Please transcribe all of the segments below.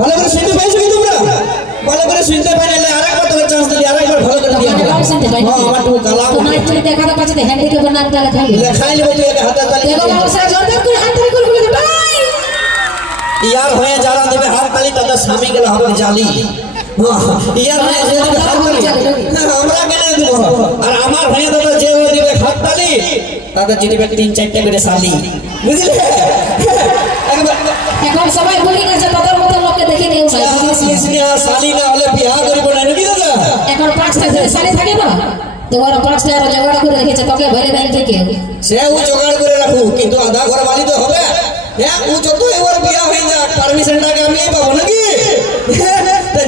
ভালো করে শুনতে পাইছো কি তোমরা? ভালো করে শুনতে পাইলে আরেকবার তোমার চান্স দিই, আরেকবার ভালো করে দিয়া দাও। হ্যাঁ আমার তো কালাম তো নাই তুই দেখা পাচ্ছে হ্যান্ডি কে বানান তালে খাই লেখাই নেব তুই এর হাতে তালি দেখো বাবা সারা জোরদার করে হাত ধরে করে দে ভাই ইয়ার হয়ে যারা দেবে হাত তালি তাদের স্বামী গেল হবে জালি। ইয়ার হয়ে যে দেবে হাত তালি আমরা কেন দেব? আর আমার হয়ে দাদা যে দেবে হাত তালি তাদের যদি 3-4টা করে শালি, বুঝলে? এখন সবাই বলি না যে তাদের মতো লোককে দেখে নিও শালি না হলে বিয়া করব না নাকি দাদা? এখন 5টা শালি থাকে না তোমার 5টা আর জোগাড় করে রেখেছে তোকে ভরে নাই থেকে সে ও জোগাড় করে রাখু কিন্তু আধা ঘর বালি তো হবে। হ্যাঁ ও যত এবার বিয়া হয়ে যাক পারমিশনটাকে আমি পাবো নাকি?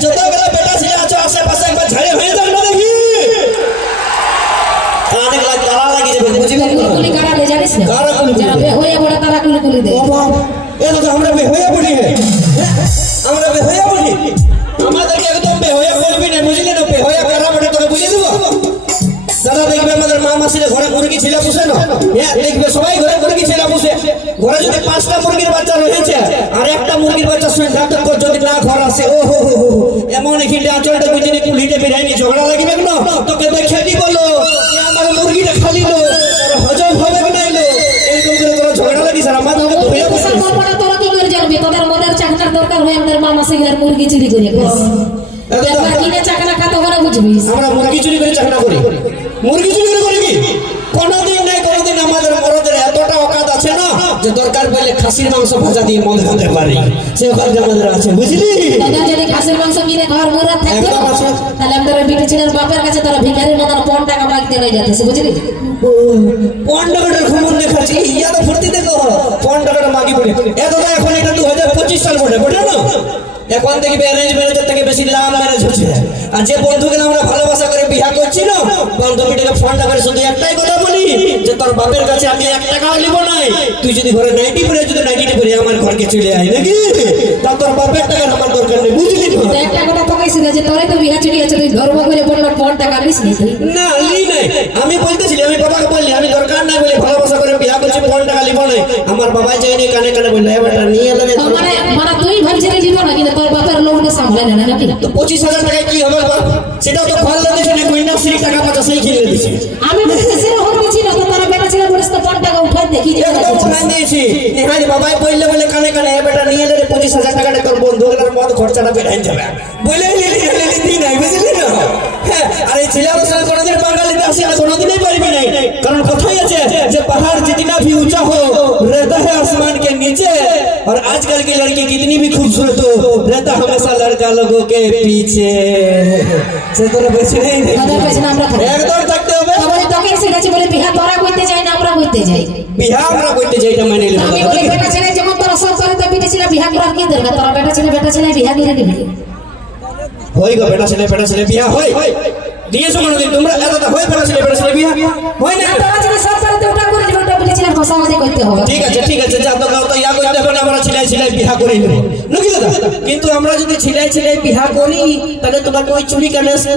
যতগুলো বেটা ছেলে আছো আশেপাশে একবার ঝাড়ে হয়ে যাক না দেখি কানে কারা লাগি যাবে বুঝলি? কুলকুলি কারা দে জানিস না? কারা কুলকুলি? যারা বেহইয়া বড় তারা কুলকুলি দে। ও বাবা এ তো আমরা বেহইয়া পড়ি হে, আমরা বেহইয়া পড়ি, আমাদেরকে একদম বেহইয়া বলবি না বুঝলি না? বেহইয়া কারা বড় তোকে বুঝিয়ে দেব। দাদা দেখবে আমাদের মা মাসিরা ঘরে মুরগি ছিল পুষে না, হ্যাঁ দেখবে সবাই ঘরে মুরগি ছিল পুষে। ঘরে যদি 5টা মুরগির বাচ্চা রয়েছে আর একটা মুরগির বাচ্চা সন্ধ্যা পর যদি না ঘর আসে ও হো হো এমন এখানে আঁচলটা বুঝিনি কুলিতে বেরাইনি ঝগড়া লাগবে না তোকে দেখে দি বলো আমার মুরগিটা খালি লো হজম হবে না এলো এরকম করে তোরা ঝগড়া লাগিস আর আমাদের হয়ে বসে তোরা কি করে জানবি তোদের মদের চাকনার দরকার হয় আমাদের মা মাসির মুরগি চুরি করে একবার কিনে চাকনা খাতে ওখানে বুঝবিস আমরা মুরগি চুরি করে চাকনা করি? মুরগি চুরি করে করি কি? কোনদিন নাই কোনদিন আমাদের মরদের এতটা অকাত আছে না যে দরকার পড়লে খাসির মাংস ভাজা দিয়ে মদ খেতে পারি, সে অকাত আমাদের আছে বুঝলি? দাদা যদি খাসির মাংস কিনে খাওয়ার মুরাদ থাকতো তাহলে আমাদের বিটি ছেলের বাপের কাছে তারা ভিখারির মতন 5 টাকা মাগতে রয়ে যেতেছে বুঝলি? 5 টাকার খবর দেখাচ্ছি ইয়া তো ভর্তি দেখো 5 টাকাটা মাগি পড়ে এ দাদা এখন এটা 2025 সাল বটে বটে না? এখন দেখবে অ্যারেঞ্জ ম্যারেজের থেকে বেশি লাভ ম্যারেজ হচ্ছে। আর যে বন্ধুকে আমরা ভালোবাসা করে বিয়া করছি না বান্ধবীটাকে ফোন করে শুধু একটাই কথা বলি যে তোর বাপের কাছে আমি 1 টাকাও নিব নাই, তুই যদি ঘরে 90 পরে যদি 90 পরে আমার ঘরকে চলে আয় নাকি তা তোর বাপের টাকার আমার দরকার নেই বুঝলি? একটা কথা পকাইছিল যে তোরে তো বিয়া চুরি আছে তুই ধর্ম করে বললো 5 টাকা নিস নি না লি নাই। আমি বলতেছিলাম আমি বাবাকে বললি আমি দরকার নাই বলে ভালোবাসা করে বিয়া করছি 5 টাকা নিব নাই। আমার বাবা যায়নি কানে কানে বললো এবারটা নিয়ে নেবে মানে তুই ভাবছিলি দিব না কিন্তু তোর বাপের লোকটা সামলে না নাকি? তো 25,000 টাকায় কি হবে বাবা? সেটাও তো ফল দিয়েছে না কন্যাশ্রী টাকা পয়সা সেই কিনে দিয়েছে। আমি বলতে সে হতে ছিল তো তারা বেটা ছিল বলেছ তো 5 টাকা উঠাই দেখি যে একদম ফোন দিয়েছি নেহাই বাবাই বললে বলে কানে কানে বেটা নিয়ে এলে 25,000 টাকাটা তোর বন্ধুগুলোর মদ খরচাটা বেড়াই যাবে বলে দিই নাই বুঝলি না? হ্যাঁ আর এই ছেলের সঙ্গে কোনোদিন বাঙালিতে আসে না কোনোদিনই পারবি নাই কারণ কথাই আছে যে पहाड़ जितना भी ऊंचा हो रहता है आसमान के नीचे और आजकल की लड़की कितनी भी खूबसूरत हो रहता हमेशा लड़का लोगों के पीछे से তোরা বেশি নেই একদম থাকতে হবে। সবাই তোকে শিখাচ্ছি বলে বিয়া তোরা করতে যাই না আমরা করতে যাই বিয়া আমরা করতে যাই এটা মানে নিলাম আমি বলি বেটা ছেলে যেমন তোরা সব করে তো বিটা ছেলে বিয়া করার কি দরকার তোরা বেটা ছেলে বিয়া করে দিবি হই গো বেটা ছেলে বিয়া হই দিয়েছো কোনদিন তোমরা এতটা হই বেটা ছেলে বিয়া হই না তোরা যদি সব করে তো ওটা করে দিবি ওটা বিটা ছেলে ভাষা আমাদের করতে হবে ঠিক আছে যা তো গাও তো ইয়া করতে হবে না আমরা ছিলাই বিয়া করে নেব নাকি দাদা? কিন্তু আমরা যদি ছিলাই বিয়া করি তাহলে তোমাকে ওই চুড়ি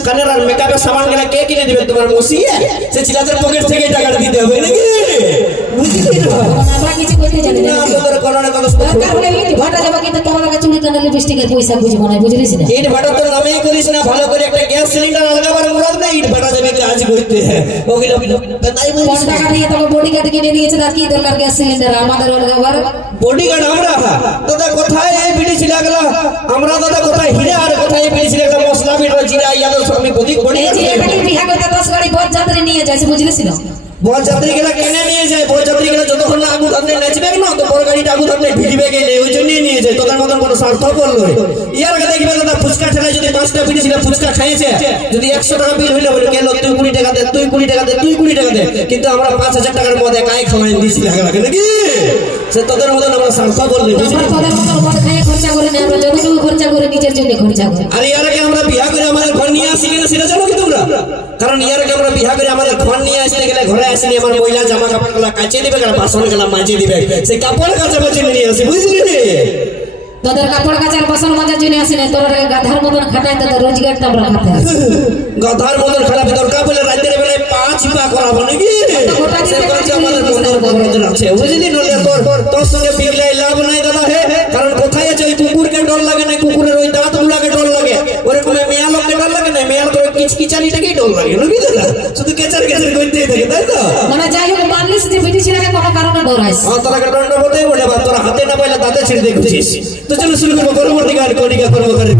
কানের আর মেকআপের সামান গুলো কে কিনে দিবে? তোমার মসিয়ে সে ছিলাদের পকেট থেকে টাকাটা দিতে হবে নাকি বুঝলি না? আমরা কিছু করতে জানি না তোর কোরআনে কথা দরকার হলে ইট ভাটা যাবে কিন্তু তোমার কাছে চুড়ি কানের লিপস্টিকের পয়সা বুঝবো না বুঝলিস না? ইট ভাটা তোর নামেই করিস না ভালো করে একটা গ্যাস সিলিন্ডার লাগাবার মুরাদ না ইট ভাটা যাবে কাজ করতে ওগুলো তাই বলিস 5 টাকা দিয়ে তোকে বডিগার্ড কিনে দিয়েছে আর কি দরকার গ্যাস সিলিন্ডার আমাদের লাগাবার বডিগার্ড আমরা দাদা কোথায় এই বিড়ি ছিলাগুলো আমরা দাদা কোথায় হিরে আর কোথায় এই বিড়ি ছিলাগুলো মশলা বিড়ি জিরা ইয়াদ আমি বদি এই যে এটাকে বিয়া করতে 10 গাড়ি বড় যাত্রী নিয়ে যাচ্ছে বুঝলিস না? বড় যাত্রীগুলো কেনে নিয়ে যায় বড় যাত্রীগুলো যতক্ষণ না আগুন ধরতে নাচবে না তো বড় গাড়িটা আগুন ধরতে ভিড়বে গেলে ওই জন্য নিয়ে যায় তোদের মতন কোনো স্বার্থ করলো ইয়ার আগে দেখবে দাদা ফুচকা ঠেলায় যদি 5টা বিড়ি ছিল ফুচকা খাইছে যদি 100 টাকা বিল হইলে বলে কেন তুই 20 টাকা দে তুই 20 টাকা দে তুই 20 টাকা দে কিন্তু আমরা 5,000 টাকার মধ্যে একাই খাওয়াই দিছি লাগে নাকি সে তোদের মতন আমরা স্বার্থ করলো বুঝলি? তোদের মতন মদ খেয়ে খরচা করে না আমরা যতটুকু খরচা করে নিজের জন্য খরচা করি আর ইয়ার আগে আমরা বিয়া করে আমাদের ঘর নিয়ে আসি কিনা সেটা জানো কি তোমরা? কারণ ইয়ার আগে আমরা বিয়া করে আমাদের ঘর নিয়ে আসতে গেলে ঘরে আসলে আমার মহিলা জামা কাপড় গুলা কাচে দিবে বাসন গুলা মাজে দিবে সেই কাপড় কাচা বাজে নিয়ে আসি বুঝলি? তোদের কাপড় কাচার বাসন মাজার জন্য আসি না, তোর গাধার মতন খাটাই তোদের রোজগারটা আমরা খাতে আসি। গাধার মতন খারাপ দরকার বলে রাতের বেলায় 5 পা করাবো নাকি? আমাদের বন্ধ আছে বুঝলি, নলে তোর সঙ্গে বিগলাই লাভ নাই দাদা হে। কারণ কোথায় আছে ওই কুকুরকে ডর লাগে না, কুকুরের ওই দাঁত গুলাকে ডর লাগে, ওরকম মেয়া লোককে ডর লাগে না, মেয়া লোকের কিচকিচানিটাকেই ডর লাগে নাকি দাদা? শুধু কেচার কেচার করতেই থাকে তাই তো। মানে যাই হোক মানলিস যে বিটি ছেলেকে কোনো কারণে ডরাইস। তারা দণ্ড বলতে বলে তোরা হাতে না পাইলে তাতে ছেড়ে দেখছিস। তো চলো শুরু করবো পরবর্তী গান করিকা কর্মকারী